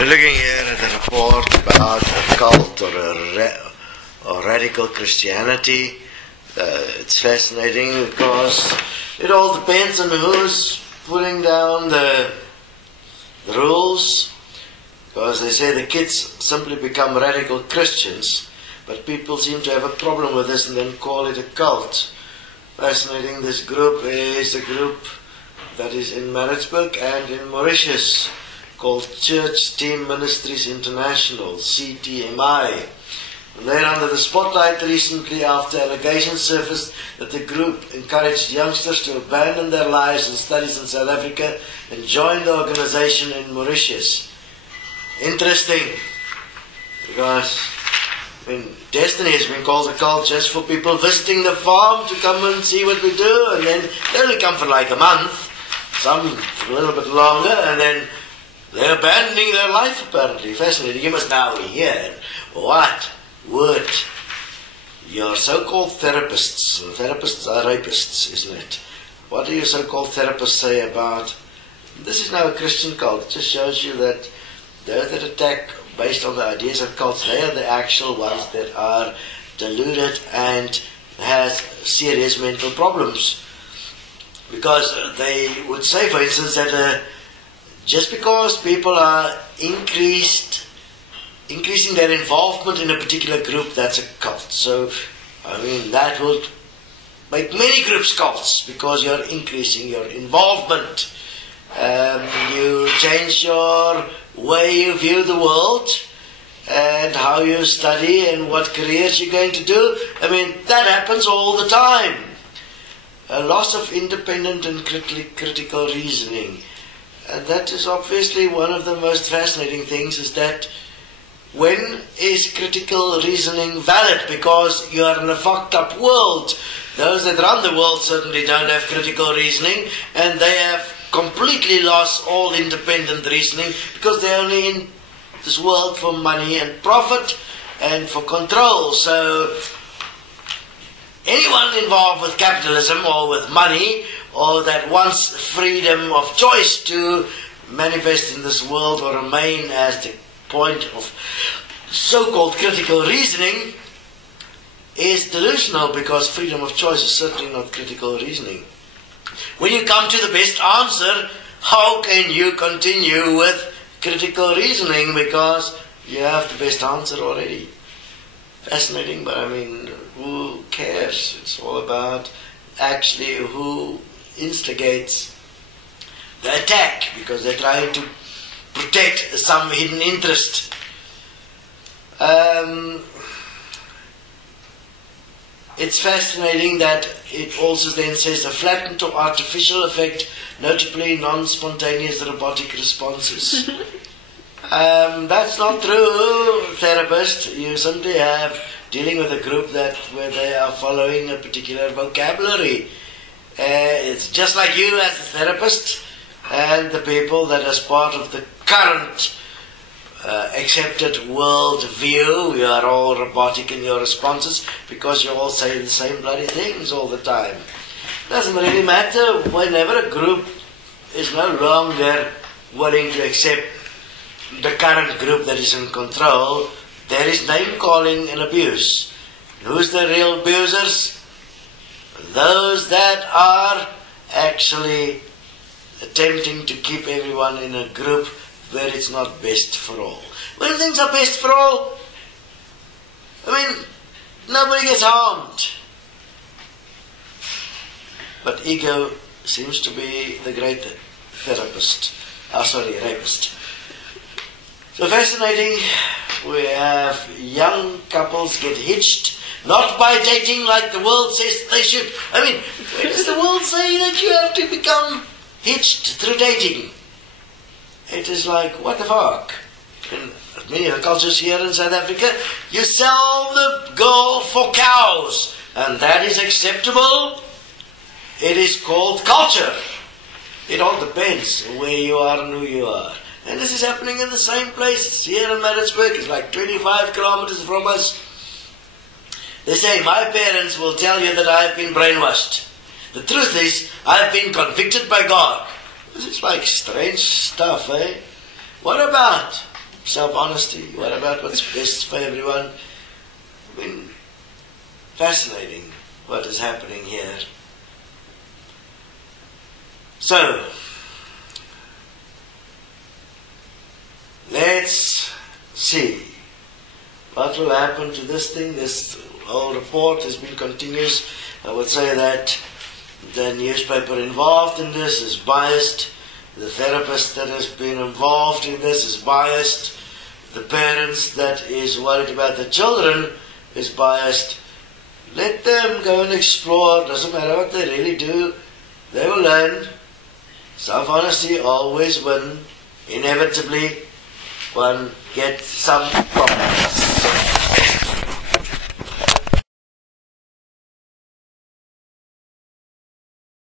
We're looking here at a report about a cult or radical Christianity. It's fascinating because it all depends on who's putting down the rules. Because they say the kids simply become radical Christians, but people seem to have a problem with this and then call it a cult. Fascinating. This group is a group that is in Maritzburg and in Mauritius, called Church Team Ministries International, CTMI. And they're under the spotlight recently after allegations surfaced that the group encouraged youngsters to abandon their lives and studies in South Africa and join the organization in Mauritius. Interesting, because Desteni has been called a cult just for people visiting the farm to come and see what we do, and then they only come for like a month, some a little bit longer, and then they're abandoning their life apparently. Fascinating. You must now hear what would your so-called therapists are rapists, isn't it? What do your so-called therapists say about, this is now a Christian cult. It just shows you that those that attack based on the ideas of cults, they are the actual ones that are deluded and has serious mental problems. Because they would say, for instance, that just because people are increasing their involvement in a particular group, that's a cult. So, that will make many groups cults, because you're increasing your involvement. You change your way you view the world and how you study and what careers you're going to do. That happens all the time. A loss of independent and critical reasoning. And that is obviously one of the most fascinating things, is that when is critical reasoning valid? Because you are in a fucked up world. Those that run the world certainly don't have critical reasoning, and they have completely lost all independent reasoning, because they're only in this world for money and profit and for control. So anyone involved with capitalism or with money, or that wants freedom of choice to manifest in this world or remain as the point of so-called critical reasoning, is delusional, because freedom of choice is certainly not critical reasoning. When you come to the best answer, how can you continue with critical reasoning, because you have the best answer already? Fascinating, but who cares? It's all about actually who instigates the attack, because they're trying to protect some hidden interest. It's fascinating that it also then says a flattened or artificial effect, notably non-spontaneous robotic responses. That's not true, therapist. You simply have dealing with a group where they are following a particular vocabulary. It's just like you as a therapist and the people that as part of the current accepted world view, you are all robotic in your responses, because you all say the same bloody things all the time. Doesn't really matter. Whenever a group is no longer willing to accept the current group that is in control, there is name calling and abuse. And who's the real abusers? Those that are actually attempting to keep everyone in a group where it's not best for all. When things are best for all, nobody gets harmed. But ego seems to be the great rapist. So fascinating. We have young couples get hitched, not by dating like the world says they should. Where does the world say that you have to become hitched through dating? It is like, what the fuck? In many of the cultures here in South Africa, you sell the girl for cows, and that is acceptable. It is called culture. It all depends where you are and who you are. And this is happening in the same place. It's here in Maritzburg. It's like 25 kilometers from us. They say, my parents will tell you that I've been brainwashed. The truth is, I've been convicted by God. This is like strange stuff, eh? What about self-honesty? What about what's best for everyone? I mean, fascinating what is happening here. So, let's see what will happen to this thing. This whole report has been continuous. I would say that the newspaper involved in this is biased. The therapist that has been involved in this is biased. The parents that is worried about the children is biased. Let them go and explore. Doesn't matter what they really do. They will learn. Self-honesty always wins. Inevitably, one gets some problems.